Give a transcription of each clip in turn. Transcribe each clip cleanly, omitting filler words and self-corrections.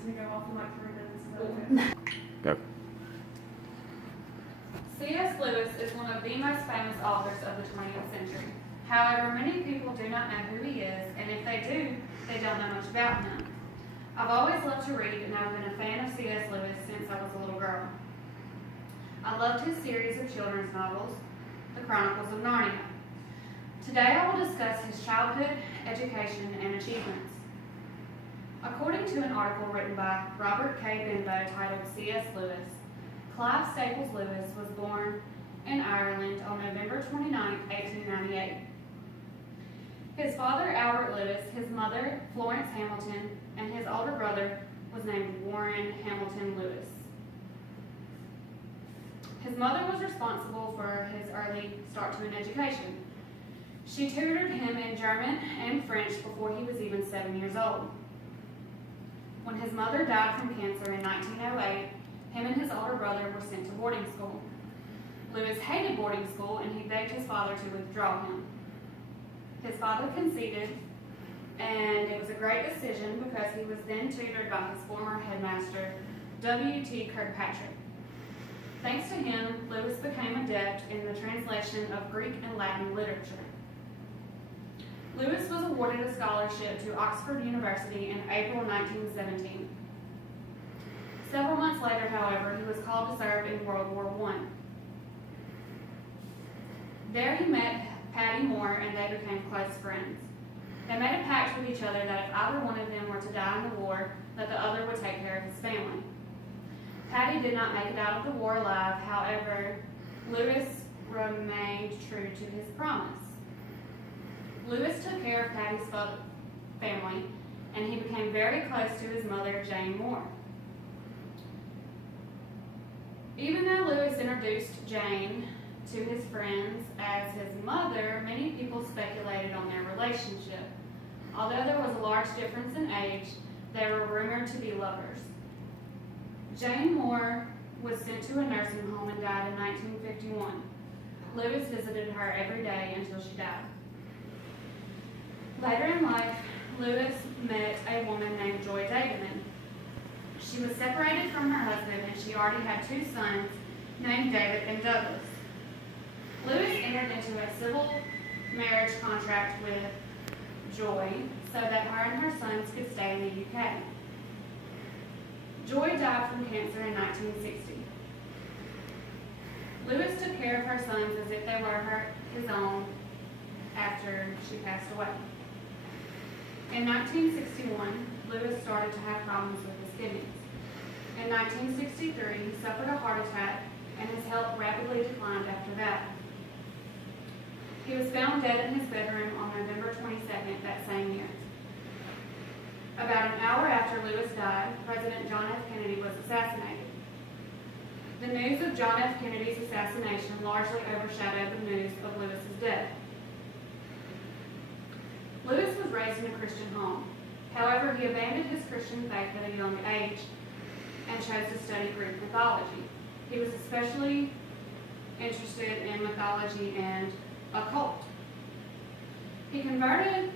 fixing to go off in like 3 minutes. Go. C.S. Lewis is one of the most famous authors of the 20th century. However, many people do not know who he is, and if they do, they don't know much about him. I've always loved to read, and I've been a fan of C.S. Lewis since I was a little girl. I loved his series of children's novels, The Chronicles of Narnia. Today I will discuss his childhood, education, and achievements. According to an article written by Robert K. Benbow titled C.S. Lewis, Clive Staples Lewis was born in Ireland on November 29, 1898. His father, Albert Lewis, his mother, Florence Hamilton, and his older brother was named Warren Hamilton Lewis. His mother was responsible for his early start to an education. She tutored him in German and French before he was even 7 years old. When his mother died from cancer in 1908, him and his older brother were sent to boarding school. Lewis hated boarding school, and he begged his father to withdraw him. His father conceded, and it was a great decision because he was then tutored by his former headmaster, W.T. Kirkpatrick. Thanks to him, Lewis became adept in the translation of Greek and Latin literature. Lewis was awarded a scholarship to Oxford University in April 1917. Several months later, however, he was called to serve in World War I. There he met Patty Moore, and they became close friends. They made a pact with each other that if either one of them were to die in the war, that the other would take care of his family. Patty did not make it out of the war alive. However, Lewis remained true to his promise. Lewis took care of Patty's family, and he became very close to his mother, Jane Moore. Even though Lewis introduced Jane to his friends as his mother, many people speculated on their relationship. Although there was a large difference in age, they were rumored to be lovers. Jane Moore was sent to a nursing home and died in 1951. Lewis visited her every day until she died. Later in life, Lewis met a woman named Joy Davidman. She was separated from her husband, and she already had 2 sons named David and Douglas. Lewis entered into a civil marriage contract with Joy so that her and her sons could stay in the UK. Joy died from cancer in 1960. Lewis took care of her sons as if they were his own after she passed away. In 1961, Lewis started to have problems with his kidneys. In 1963, he suffered a heart attack, and his health rapidly declined after that. He was found dead in his bedroom on November 22nd that same year. About an hour after Lewis died, President John F. Kennedy was assassinated. The news of John F. Kennedy's assassination largely overshadowed the news of Lewis's death. Lewis was raised in a Christian home. However, he abandoned his Christian faith at a young age and chose to study Greek mythology. He was especially interested in mythology and occult. He converted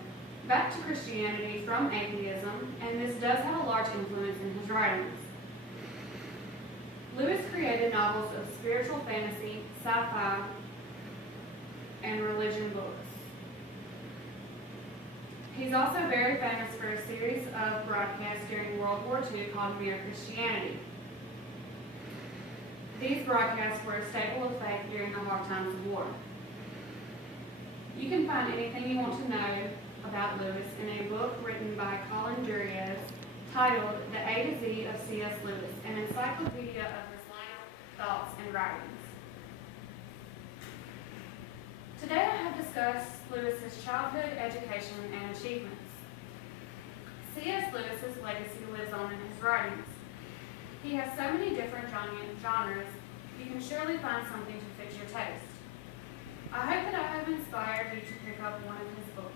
back to Christianity from atheism, and this does have a large influence in his writings. Lewis created novels of spiritual fantasy, sci-fi, and religion books. He's also very famous for a series of broadcasts during World War II called Mere Christianity. These broadcasts were a staple of faith during the hard times of war. You can find anything you want to know about Lewis in a book written by Colin Duriez titled The A to Z of C.S. Lewis, an encyclopedia of his life, thoughts, and writings. Today I have discussed Lewis's childhood, education, and achievements. C.S. Lewis's legacy lives on in his writings. He has so many different genres, you can surely find something to fit your taste. I hope that I have inspired you to pick up one of his books.